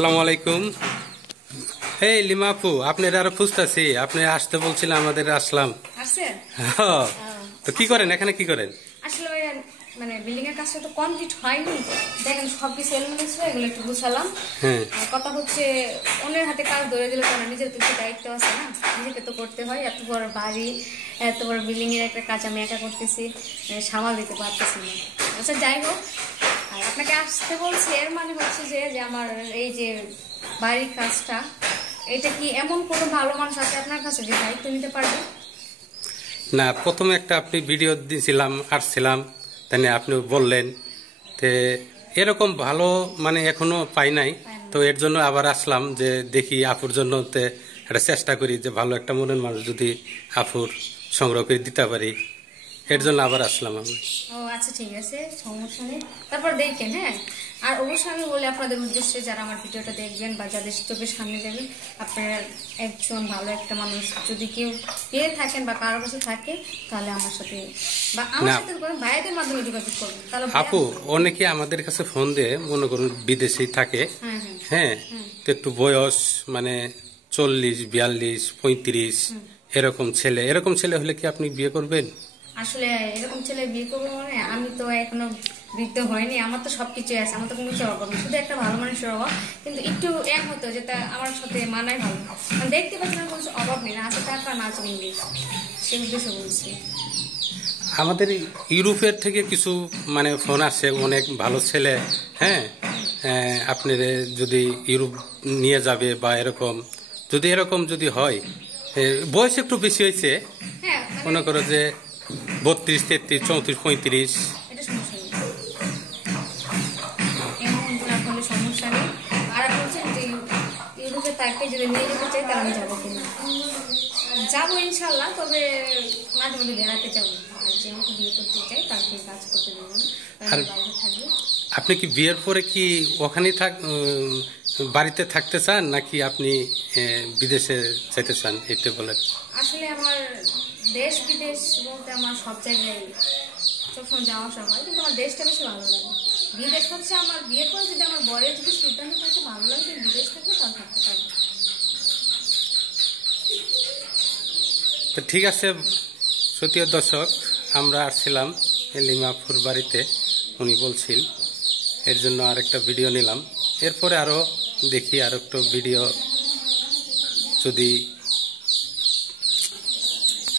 আসসালামু আলাইকুম। এই লিমা আপু, আপনার আরো খুঁজতেছি, আপনি আসতে বলছিলেন, আমাদের আসলাম। তো কি করেন এখানে, কি করেন? আসলে মানে বিল্ডিং এর কাজটা তো কমপ্লিট হয়নি, দেখেন সবকিছু এলোমেলো ছিল, এগুলো একটু গুছালাম। আর কথা হচ্ছে অন্যের হাতে কাজ ধরে দিলে তো নিজের তো একটু দায়িত্ব আছে না, নিজেকে তো করতে হয়। এত বড় বাড়ি, এত বড় বিল্ডিং এর একটা কাজ আমি একা করতেছি, সামাল দিতে পারতেছি না। আচ্ছা যাই হোক, আর আপনাকে আসতে বলছি এর মানে হচ্ছে যে আমার এই যে বাড়ির কাজটা, এটা কি এমন কোনো ভালো মানুষ আছে আপনার কাছে যে দায়িত্ব নিতে পারবে? না, প্রথমে একটা আপনি ভিডিও দিয়েছিলাম, আসছিলাম, তাই আপনি বললেন, তে এরকম ভালো মানে এখনো পাই নাই। তো এর জন্য আবার আসলাম যে দেখি আপুর জন্য একটা চেষ্টা করি যে ভালো একটা মনের মানুষ যদি আপুর সংগ্রহ করে দিতে পারি, এর জন্য আবার আসলাম আমি। ও আচ্ছা, ঠিক আছে, সমস্যা নেই। তারপর দেখেন, হ্যাঁ। আর অবশ্যই আমি বলি আপনাদের উদ্দেশ্যে, যারা আমার ভিডিওটা দেখবেন বা যাদের চোখের সামনে যাবেন, আপনারা একজন ভালো একটা মানুষ যদি কেউ পেয়ে থাকেন বা কারো কাছে থাকে, তাহলে আমার সাথে বা আমার সাথে ভাইয়াদের মাধ্যমে যোগাযোগ করবেন। তাহলে আপু, অনেকে আমাদের কাছে ফোন দিয়ে মনে করুন বিদেশেই থাকে, হ্যাঁ, তো একটু বয়স মানে 40, 42, 35 এরকম ছেলে হলে কি আপনি বিয়ে করবেন? আসলে এরকম ছেলে বিয়ে করবো মানে, আমি তো এখনো বৃদ্ধ হয়নি, আমার তো সবকিছু আছে, আমার তো কোনো কিছু অভাব নেই, শুধু একটা ভালো মানুষের অভাব। কিন্তু একটু এক হতো যেটা আমার সাথে মানায় ভালো, দেখতে পাচ্ছি না কোনো অভাব নেই, না আছে টাকা না আছে ইংলিশ, সেই উদ্দেশ্যে বলছি। আমাদের ইউরোপের থেকে কিছু মানে ফোন আসে, অনেক ভালো ছেলে, হ্যাঁ, আপনি যদি ইউরোপ নিয়ে যাবে বা এরকম যদি হয়, বয়স একটু বেশি হয়েছে, মনে করো যে 32, 33, 34, 35। সমস্যা নেই। আর বলছেন যে ইউরোপে তাকে যদি নিয়ে যেতে চাই তাহলে আমি যাবো কিনা? যাবো ইনশাল্লাহ, তবে মাঝে মধ্যে বেড়াতে যাবো। আর যেহেতু বিয়ে করতে চাই তাকে কাজ করতে দেবো না, বাইরে থাকবে। আপনি কি বিয়ের পরে কি ওখানেই বাড়িতে থাকতে চান, নাকি আপনি বিদেশে যেতে চান, এটা বলেন। আসলে আমার দেশ বিদেশ বলতে আমার সব জায়গায় সবসময় যাওয়া আসা হয়, কিন্তু আমার দেশটা বেশি ভালো লাগে। বিদেশ হচ্ছে আমার বিয়ের পরে যদি আমার বরের যদি সিদ্ধান্ত থাকে ভালো লাগে বিদেশ থাকবে, তাহলে থাকতে পারবে। তো ঠিক আছে, শ্রোতীয় দর্শক, আমরা আসছিলাম লিমাপুর বাড়িতে, উনি বলছিল, এর জন্য আরেকটা ভিডিও নিলাম। এরপরে আরো দেখি আর একটা ভিডিও যদি